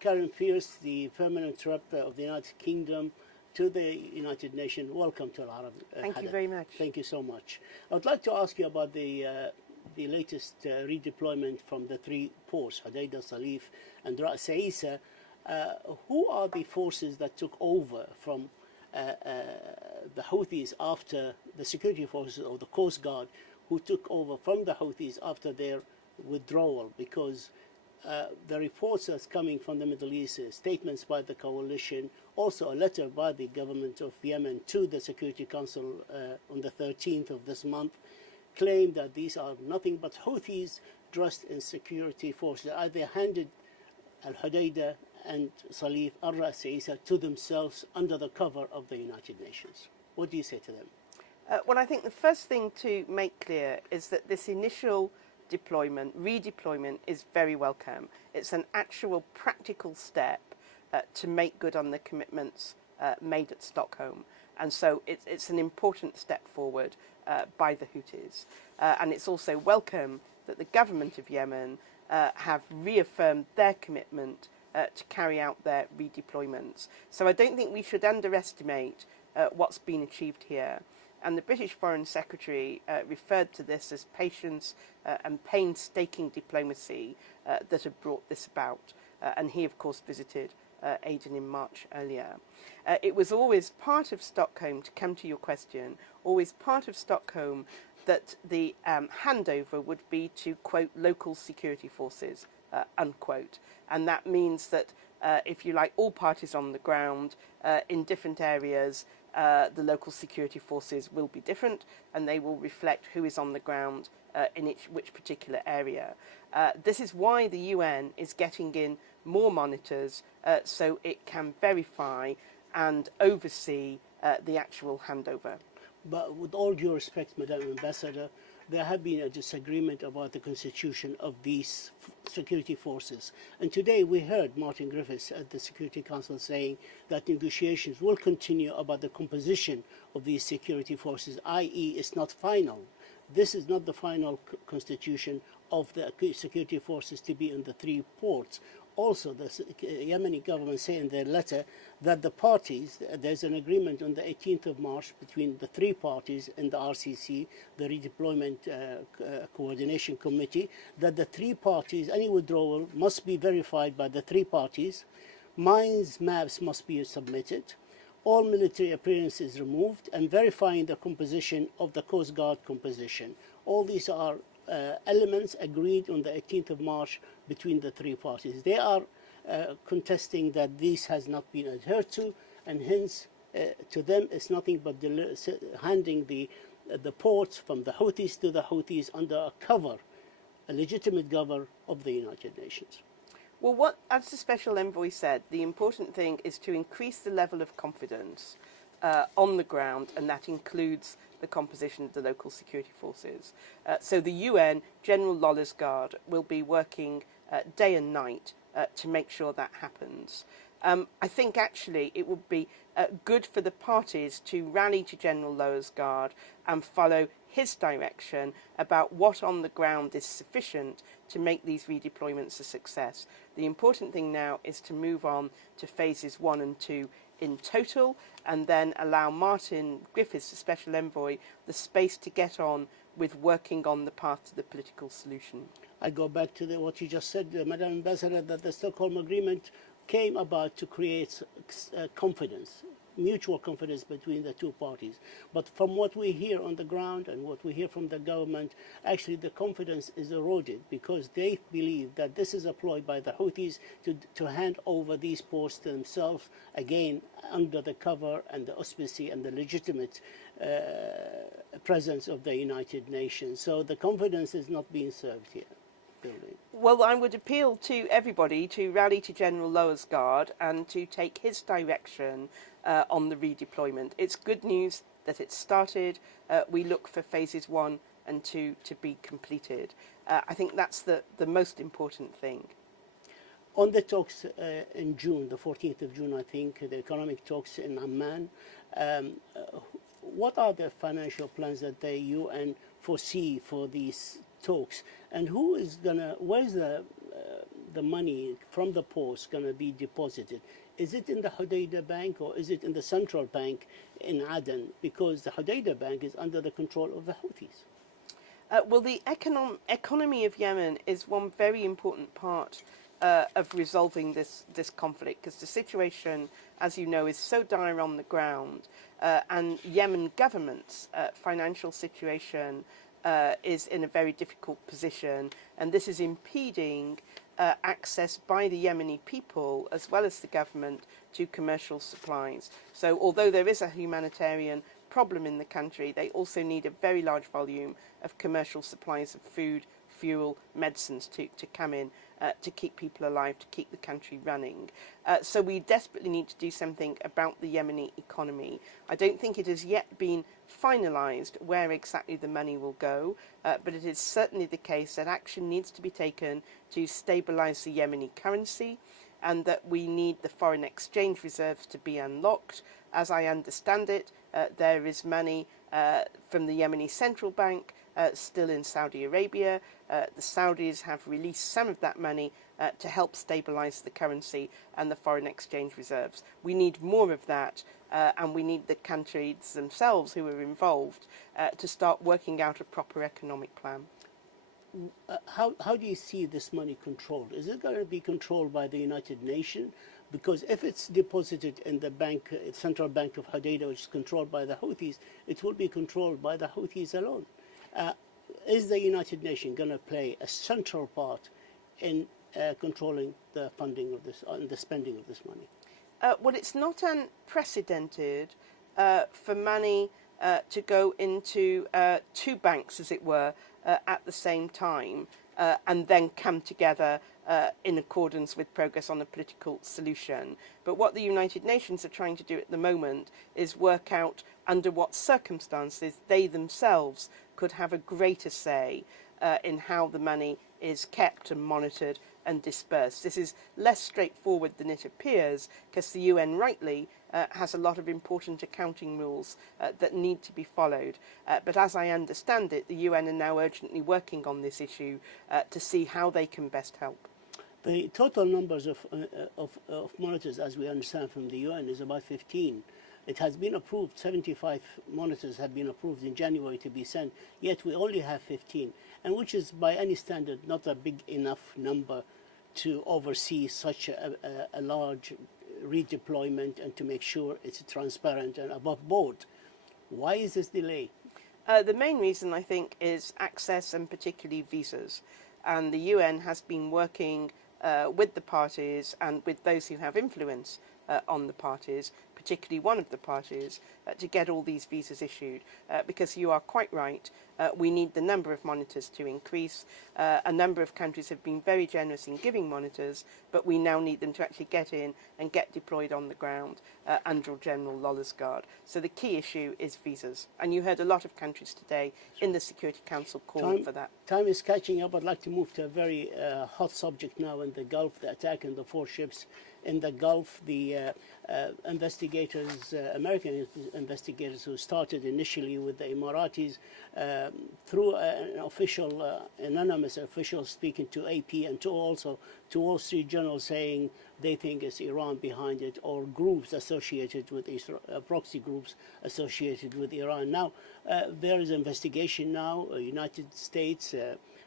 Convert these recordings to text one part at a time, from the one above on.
Karen Pierce, the permanent rep of the United Kingdom to the United Nations. Welcome to Al-Arab. Thank you very much. Thank you so much. I would like to ask you about the latest redeployment from the three ports, Hodeidah, Salif, and Ras Isa. Who are the forces that took over from the Houthis after the security forces or the Coast Guard, who took over from the Houthis after their withdrawal? Because the reports that's coming from the Middle East, statements by the coalition, also a letter by the government of Yemen to the Security Council on the 13th of this month, claim that these are nothing but Houthis dressed in security forces. They handed Al-Hodeidah and Salif and Ras Isa to themselves under the cover of the United Nations. What do you say to them? Well, I think the first thing to make clear is that this initial redeployment is very welcome. It's an actual practical step to make good on the commitments made at Stockholm. And so it's an important step forward by the Houthis. And it's also welcome that the government of Yemen have reaffirmed their commitment to carry out their redeployments. So I don't think we should underestimate what's been achieved here. And the British Foreign Secretary referred to this as patience and painstaking diplomacy that have brought this about. And he, of course, visited Aden in March earlier. It was always part of Stockholm, to come to your question, always part of Stockholm that the handover would be to, quote, local security forces, unquote. And that means that, if you like, all parties on the ground in different areas, the local security forces will be different, and they will reflect who is on the ground in which particular area. This is why the UN is getting in more monitors so it can verify and oversee the actual handover. But with all due respect, Madam Ambassador, there have been a disagreement about the constitution of these security forces. And today we heard Martin Griffiths at the Security Council saying that negotiations will continue about the composition of these security forces, i.e. it's not final. This is not the final constitution of the security forces to be in the three ports. Also, the Yemeni government say in their letter that the parties, there's an agreement on the 18th of March between the three parties in the RCC, the Redeployment Coordination Committee, that the three parties, any withdrawal must be verified by the three parties, mines maps must be submitted, all military appearances removed, and verifying the composition of the Coast Guard composition. All these are elements agreed on the 18th of March between the three parties. They are contesting that this has not been adhered to, and hence to them it's nothing but handing the ports from the Houthis to the Houthis under a cover, a legitimate cover of the United Nations. Well, as the Special Envoy said, the important thing is to increase the level of confidence on the ground, and that includes the composition of the local security forces. So the UN General Lawler's Guard will be working day and night to make sure that happens. I think actually it would be good for the parties to rally to General Lawler's Guard and follow his direction about what on the ground is sufficient to make these redeployments a success. The important thing now is to move on to phases 1 and 2 in total, and then allow Martin Griffiths, the Special Envoy, the space to get on with working on the path to the political solution. I go back to what you just said, Madam Ambassador, that the Stockholm Agreement came about to create confidence, mutual confidence between the two parties. But from what we hear on the ground and what we hear from the government, actually the confidence is eroded because they believe that this is a ploy by the Houthis to hand over these ports to themselves, again under the cover and the auspice and the legitimate presence of the United Nations. So the confidence is not being served here. Well, I would appeal to everybody to rally to General Lawler's Guard and to take his direction on the redeployment. It's good news that it's started. We look for phases 1 and 2 to be completed. I think that's the most important thing. On the talks in June, the 14th of June, I think, the economic talks in Amman, what are the financial plans that the UN foresee for these talks, and who is where's the the money from the post going to be deposited? Is it in the Hodeidah Bank or is it in the central bank in Aden? Because the Hodeidah Bank is under the control of the Houthis. Well, the economy of Yemen is one very important part of resolving this conflict, because the situation, as you know, is so dire on the ground, and Yemen government's financial situation is in a very difficult position, and this is impeding access by the Yemeni people as well as the government to commercial supplies. So although there is a humanitarian problem in the country, they also need a very large volume of commercial supplies of food, fuel, medicines to come in to keep people alive, to keep the country running. So we desperately need to do something about the Yemeni economy. I don't think it has yet been finalised where exactly the money will go, but it is certainly the case that action needs to be taken to stabilise the Yemeni currency, and that we need the foreign exchange reserves to be unlocked. As I understand it, there is money from the Yemeni central bank still in Saudi Arabia. The Saudis have released some of that money to help stabilise the currency and the foreign exchange reserves. We need more of that, and we need the countries themselves who are involved to start working out a proper economic plan. How do you see this money controlled? Is it going to be controlled by the United Nations? Because if it's deposited in the bank, central bank of Hodeidah, which is controlled by the Houthis, it will be controlled by the Houthis alone. Is the United Nations going to play a central part in controlling the funding of this, and the spending of this money? Well, it's not unprecedented for money to go into two banks, as it were, at the same time, and then come together in accordance with progress on a political solution. But what the United Nations are trying to do at the moment is work out under what circumstances they themselves could have a greater say in how the money is kept and monitored and dispersed. This is less straightforward than it appears, because the UN rightly has a lot of important accounting rules that need to be followed. But as I understand it, the UN are now urgently working on this issue to see how they can best help. The total numbers of monitors, as we understand from the UN, is about 15. It has been approved, 75 monitors have been approved in January to be sent, yet we only have 15, and which is by any standard not a big enough number to oversee such a large redeployment and to make sure it's transparent and above board. Why is this delay? The main reason, I think, is access, and particularly visas. And the UN has been working with the parties and with those who have influence on the parties, particularly one of the parties, to get all these visas issued. Because you are quite right, we need the number of monitors to increase. A number of countries have been very generous in giving monitors, but we now need them to actually get in and get deployed on the ground under General Lawler's guard. So the key issue is visas. And you heard a lot of countries today in the Security Council calling for that. Time is catching up. I'd like to move to a very hot subject now in the Gulf, the attack on the 4 ships in the Gulf. The investigators, American investigators who started initially with the Emiratis, through an official, anonymous official speaking to AP and to also to Wall Street Journal, saying they think it's Iran behind it, or groups associated with Israel, proxy groups associated with Iran. Now, there is investigation now, United States,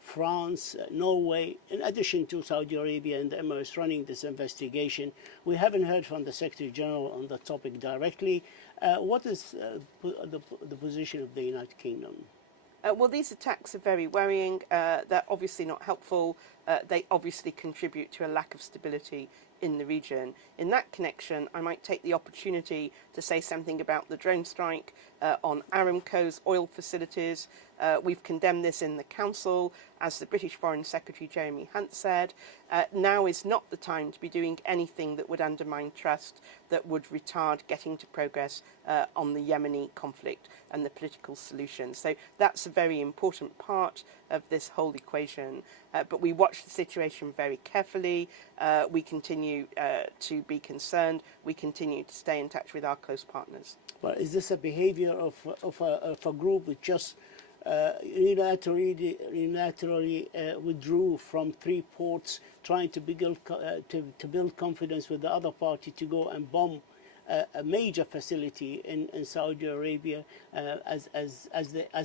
France, Norway, in addition to Saudi Arabia and the Emirates running this investigation. We haven't heard from the Secretary General on the topic directly. What is the position of the United Kingdom? Well, these attacks are very worrying. They're obviously not helpful. They obviously contribute to a lack of stability in the region. In that connection, I might take the opportunity to say something about the drone strike on Aramco's oil facilities. We've condemned this in the Council, as the British Foreign Secretary Jeremy Hunt said. Now is not the time to be doing anything that would undermine trust, that would retard getting to progress on the Yemeni conflict and the political solution. So that's a very important part of this whole equation. But we watch the situation very carefully. We continue to be concerned. We continue to stay in touch with our close partners. But is this a behavior of a group with just unilaterally withdrew from 3 ports, trying to build confidence with the other party to go and bomb a major facility in Saudi Arabia, as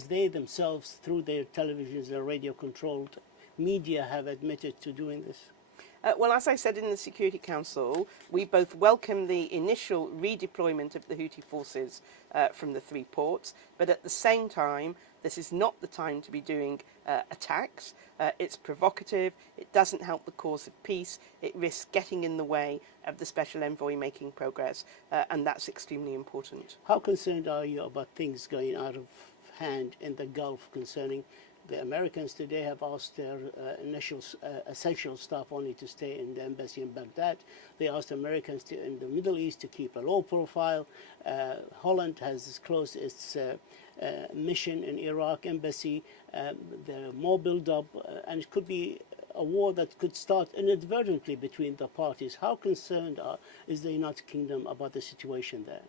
they themselves, through their televisions and radio-controlled media, have admitted to doing this? Well, as I said in the Security Council, we both welcome the initial redeployment of the Houthi forces from the 3 ports, but at the same time, this is not the time to be doing attacks. It's provocative, it doesn't help the cause of peace, it risks getting in the way of the Special Envoy making progress, and that's extremely important. How concerned are you about things going out of hand in the Gulf concerning the Americans? Today have asked their initial essential staff only to stay in the embassy in Baghdad. They asked Americans in the Middle East to keep a low profile. Holland has closed its mission in Iraq embassy. There are more build-up, and it could be a war that could start inadvertently between the parties. How concerned is the United Kingdom about the situation there?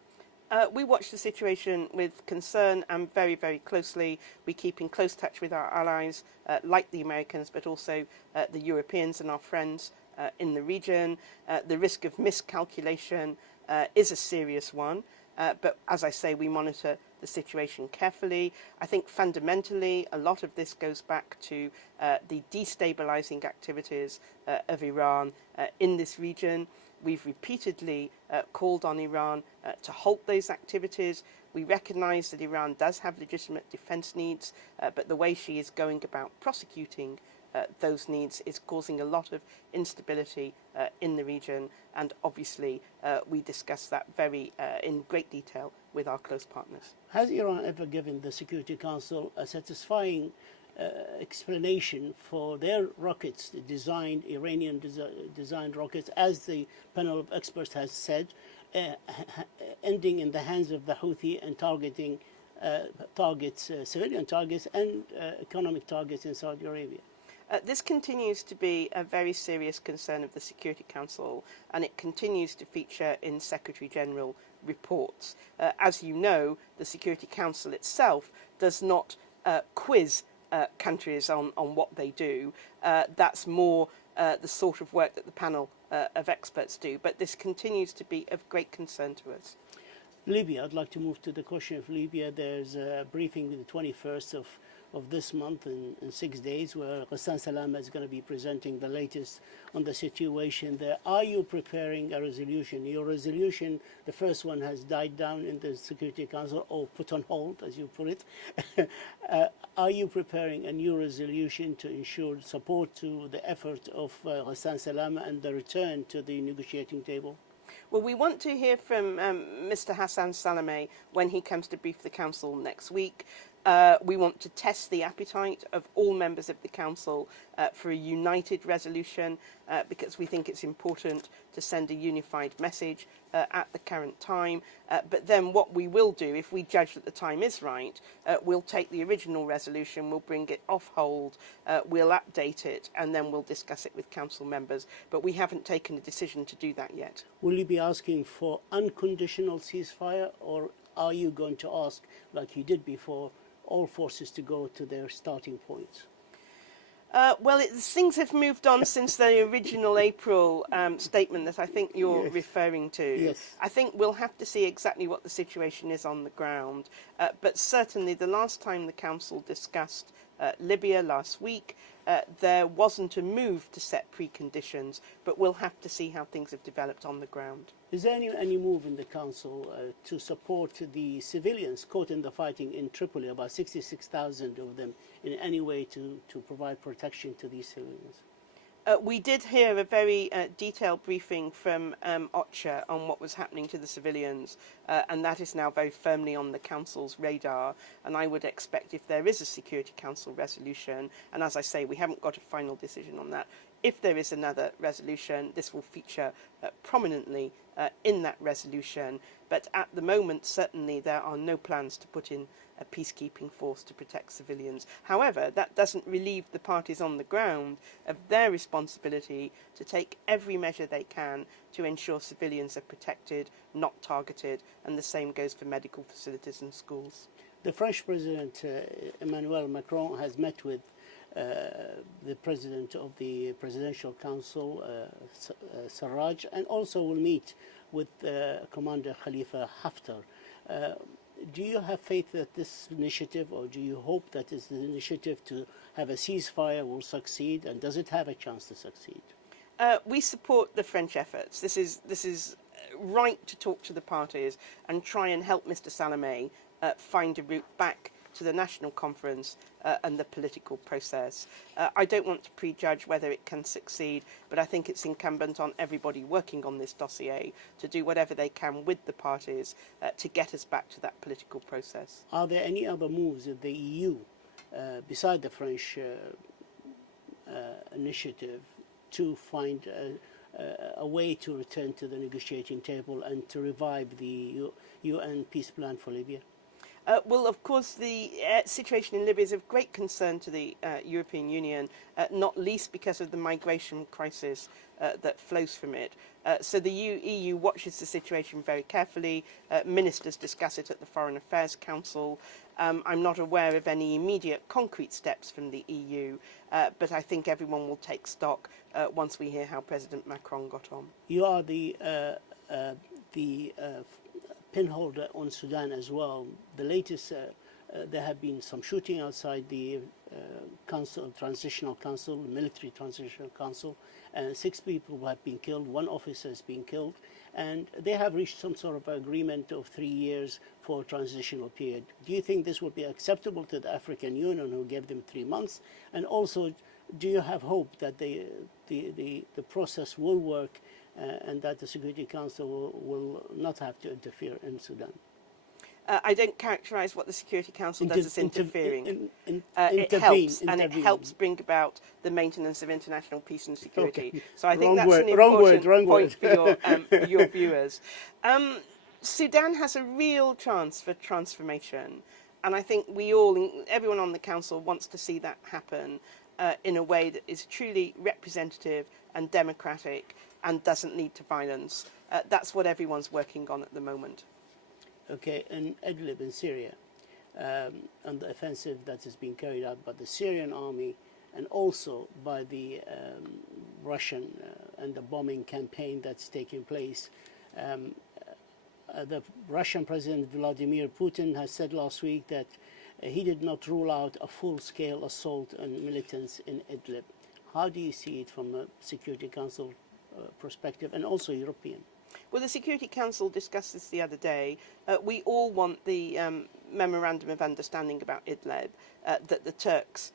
We watch the situation with concern and very, very closely. We keep in close touch with our allies, like the Americans, but also the Europeans and our friends in the region. The risk of miscalculation is a serious one. But as I say, we monitor the situation carefully. I think fundamentally a lot of this goes back to the destabilizing activities of Iran in this region. We've repeatedly called on Iran to halt those activities. We recognise that Iran does have legitimate defence needs, but the way she is going about prosecuting those needs is causing a lot of instability in the region, and obviously we discuss that in great detail with our close partners. Has Iran ever given the Security Council a satisfying explanation for their rockets, the Iranian designed rockets, as the panel of experts has said, ending in the hands of the Houthi and targeting civilian targets and economic targets in Saudi Arabia? This continues to be a very serious concern of the Security Council, and it continues to feature in Secretary-General reports. As you know, the Security Council itself does not quiz countries on what they do. That's more the sort of work that the panel of experts do, but this continues to be of great concern to us. Libya, I'd like to move to the question of Libya. There's a briefing the 21st of this month in 6 days where Ghassan Salama is going to be presenting the latest on the situation there. Are you preparing a resolution? Your resolution, the first one, has died down in the Security Council, or put on hold, as you put it. Are you preparing a new resolution to ensure support to the effort of Ghassan Salama and the return to the negotiating table? Well, we want to hear from Mr. Hassan Salameh when he comes to brief the Council next week. We want to test the appetite of all members of the Council for a united resolution because we think it's important to send a unified message at the current time. But then what we will do, if we judge that the time is right, we'll take the original resolution, we'll bring it off hold, we'll update it, and then we'll discuss it with Council members. But we haven't taken a decision to do that yet. Will you be asking for unconditional ceasefire, or are you going to ask, like you did before, all forces to go to their starting points? Well, things have moved on since the original April statement that I think you're referring to. Yes. I think we'll have to see exactly what the situation is on the ground. But certainly the last time the Council discussed Libya last week, there wasn't a move to set preconditions, but we'll have to see how things have developed on the ground. Is there any move in the Council to support the civilians caught in the fighting in Tripoli, about 66,000 of them, in any way to provide protection to these civilians? We did hear a very detailed briefing from OCHA on what was happening to the civilians, and that is now very firmly on the Council's radar. And I would expect if there is a Security Council resolution, and as I say, we haven't got a final decision on that, if there is another resolution, this will feature prominently in that resolution. But at the moment, certainly there are no plans to put in a peacekeeping force to protect civilians. However, that doesn't relieve the parties on the ground of their responsibility to take every measure they can to ensure civilians are protected, not targeted, and the same goes for medical facilities and schools. The French President Emmanuel Macron has met with the President of the Presidential Council, Sarraj, and also will meet with Commander Khalifa Haftar. Do you have faith that this initiative, or do you hope that this initiative to have a ceasefire will succeed, and does it have a chance to succeed? We support the French efforts. This is right to talk to the parties and try and help Mr. Salamé find a route back to the national conference and the political process. I don't want to prejudge whether it can succeed, but I think it's incumbent on everybody working on this dossier to do whatever they can with the parties to get us back to that political process. Are there any other moves in the EU beside the French initiative to find a way to return to the negotiating table and to revive the UN peace plan for Libya? Well, of course, the situation in Libya is of great concern to the European Union, not least because of the migration crisis that flows from it. So the EU watches the situation very carefully. Ministers discuss it at the Foreign Affairs Council. I'm not aware of any immediate concrete steps from the EU, but I think everyone will take stock once we hear how President Macron got on. You are the pinholder on Sudan as well. The latest, there have been some shooting outside the Transitional Council, Military Transitional Council, and 6 people have been killed, 1 officer has been killed, and they have reached some sort of agreement of 3 years for a transitional period. Do you think this will be acceptable to the African Union, who gave them 3 months? And also, do you have hope that the process will work and that the Security Council will not have to interfere in Sudan? I don't characterise what the Security Council does as interfering. It helps, and it helps bring about the maintenance of international peace and security. Okay. So I think Wrong that's word, an wrong important word, point for your viewers. Sudan has a real chance for transformation, and I think everyone on the Council wants to see that happen in a way that is truly representative and democratic and doesn't lead to violence. That's what everyone's working on at the moment. Okay, in Idlib in Syria, and the offensive that is being carried out by the Syrian army and also by the Russian and the bombing campaign that's taking place. The Russian President Vladimir Putin has said last week that he did not rule out a full-scale assault on militants in Idlib. How do you see it from a Security Council perspective and also European? Well, the Security Council discussed this the other day. We all want the Memorandum of Understanding about Idlib that the Turks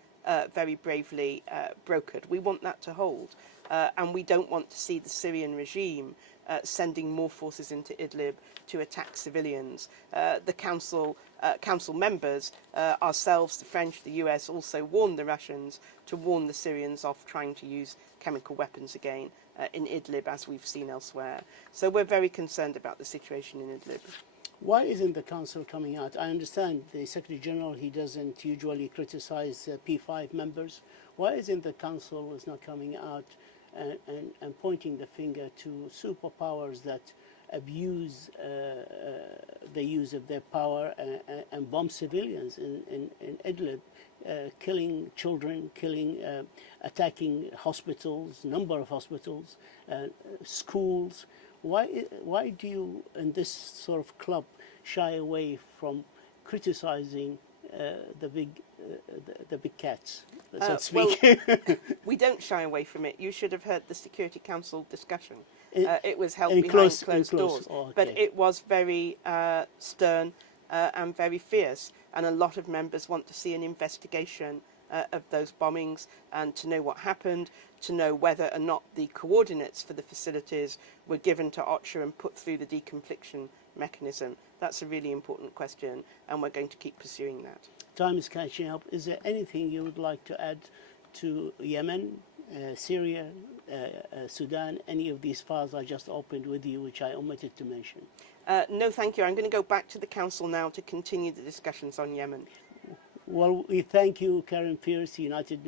very bravely brokered. We want that to hold. And we don't want to see the Syrian regime sending more forces into Idlib to attack civilians. The Council members, ourselves, the French, the US, also warned the Russians to warn the Syrians off trying to use chemical weapons again in Idlib, as we've seen elsewhere. So we're very concerned about the situation in Idlib. Why isn't the Council coming out? I understand the Secretary General, he doesn't usually criticize P5 members. Why isn't the Council is not coming out and pointing the finger to superpowers that abuse the use of their power and bomb civilians in Idlib, killing children, attacking hospitals, number of hospitals, schools? Why do you, in this sort of club, shy away from criticizing the big cats, so to speak? Well, we don't shy away from it. You should have heard the Security Council discussion. It was held behind closed doors, oh, okay. But it was very stern and very fierce. And a lot of members want to see an investigation of those bombings and to know what happened, to know whether or not the coordinates for the facilities were given to OCHA and put through the deconfliction mechanism. That's a really important question, and we're going to keep pursuing that. Time is catching up. Is there anything you would like to add to Yemen, Syria, Sudan, any of these files I just opened with you, which I omitted to mention? No, thank you. I'm going to go back to the Council now to continue the discussions on Yemen. Well, we thank you, Karen Pierce, United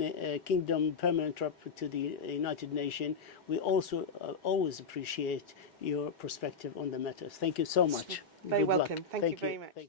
Kingdom Permanent Rep to the United Nations. We also always appreciate your perspective on the matters. Thank you so much. Very Good welcome. luck. Thank you very much.